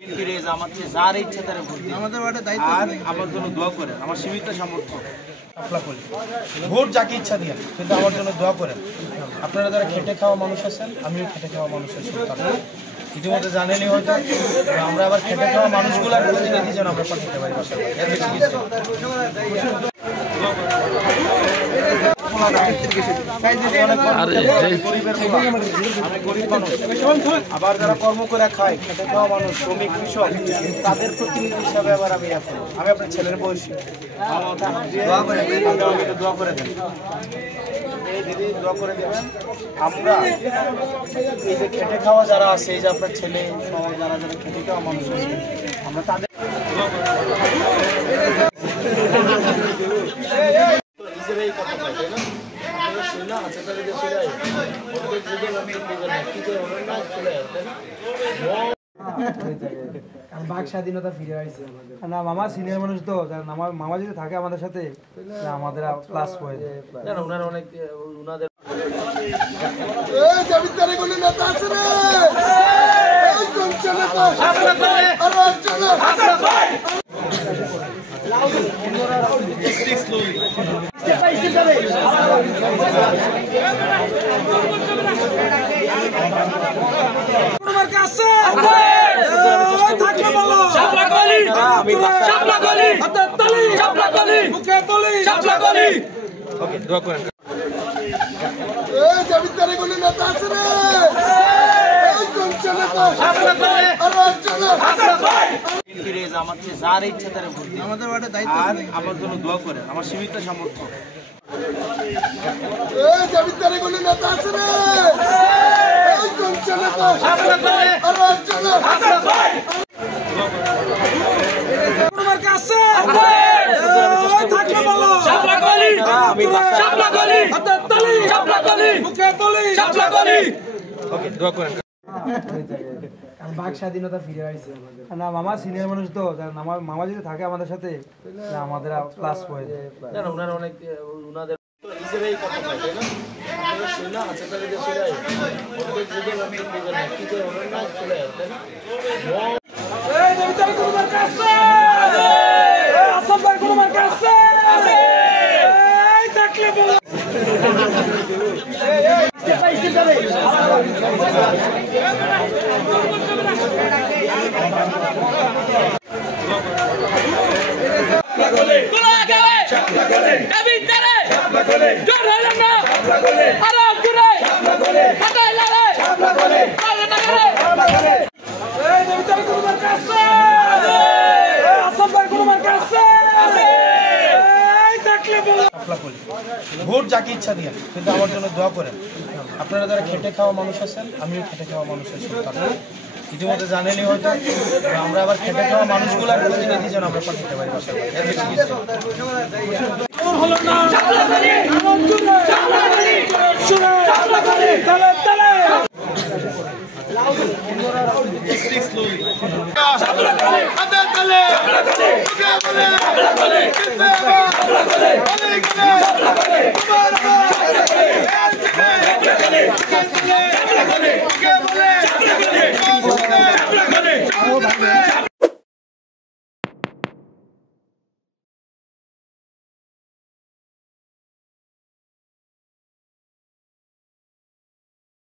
যার ইচ্ছা তারা ভোট দিন। আর আমার জন্য দোয়া করেন, আমার সীমিত সামর্থ্য ভোট যাকে ইচ্ছা দিয়ে, কিন্তু আমার জন্য দোয়া করেন। আপনারা যারা খেটে খাওয়া মানুষ আছেন, আমিও খেটে খাওয়া মানুষ আছি, ইতিমধ্যে জানেনই হয়তো। আমরা আবার খেটে খাওয়া মানুষগুলোর প্রতিনিধি যেন আমরা পাঠাতে পারি বাসায়। আবার যারা কর্ম করে খায়, খেটে খাওয়া মানুষ, শ্রমিক, কৃষক, তাদের প্রতিনিধি হিসাবে আবার আমি আপনার ছেলের বয়সী দোয়া করে দেন। এই দিদি দোয়া করে দেবেন। আমরা এই যে খেটে খাওয়া যারা আছে, এই যে আপনার ছেলে সহ যারা যারা খেটে খাওয়া মানুষ আছে, আমরা তাদের বাক স্বাধীনতা ফিরে আসছে না। মামা সিনিয়র মানুষ তো, মামা যদি থাকে আমাদের সাথে আমাদের ক্লাস হয়ে যায়। ওনারা অনেক ওনাদের যার ইচ্ছা তারা ভোট দিন। আর আমার জন্য দোয়া করেন, আমার সীমিত সামর্থ্য বাক স্বাধীনতা ফিরে আসছে না। মামা সিনিয়র মানুষ তো, মামা যদি থাকে আমাদের সাথে আমাদের ক্লাস হয়ে যায়। ওনারা অনেক ওনাদের ভোট যাকে ইচ্ছা দিয়ে, কিন্তু আমার জন্য দোয়া করেন। আপনারা যারা খেটে খাওয়া মানুষ আছেন, আমিও খেটে খাওয়া মানুষ আছি, ইতিমধ্যে জানেনই হয়তো। আমরা আবার খেটে খাওয়া মানুষগুলোর প্রতিনিধি যেন আমরা পাঠাতে পারি বাসায়।